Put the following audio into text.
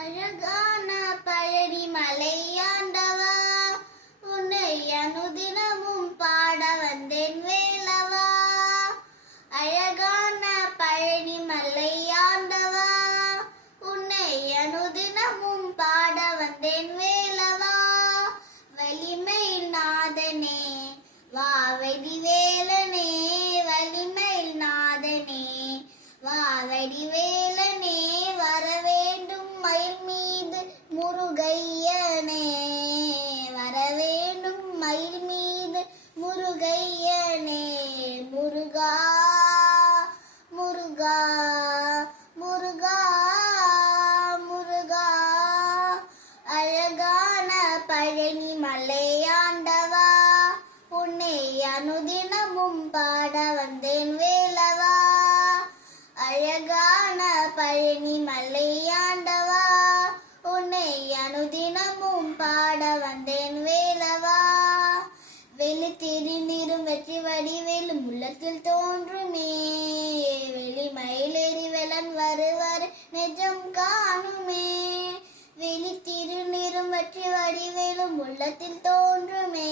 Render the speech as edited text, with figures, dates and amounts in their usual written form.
அழகான பழனி மலையாண்டவா, உன்னை அனுதினமும் பாட வந்தேன் வேலவா. அழகான பழனி மலையாண்டவா, உன்னை அனுதினமும் பாட வந்தேன் வேலவா. வலிமையில் நாதனே வா வெடிவேலனே, வலிமையில் நாதனே வா வெடிவேலனே, வர வேண்டும் மயில் மீது முருகையனே, வர வேண்டும் மயில் மீது முருகையனே. முருகா முருகா முருகா முருகா, அழகான பழனி மலையாண்டவா, உன்னை அனுதினமும் பாட வந்தேன் வேலவா. அழகான பழனி மலையாண்டவா, உன்னை அனுதினமும் பாட வந்தேன் வேலவா. வெளித்திரு நிறம் வெற்றி வடிவேலும் உள்ளத்தில் தோன்றுமே, வெளி மயிலேறி வெலன் வருவார் நெஜம் காணுமே. வெளித்திரு நிறம் வெற்றி வடிவேலும் உள்ளத்தில் தோன்றுமே,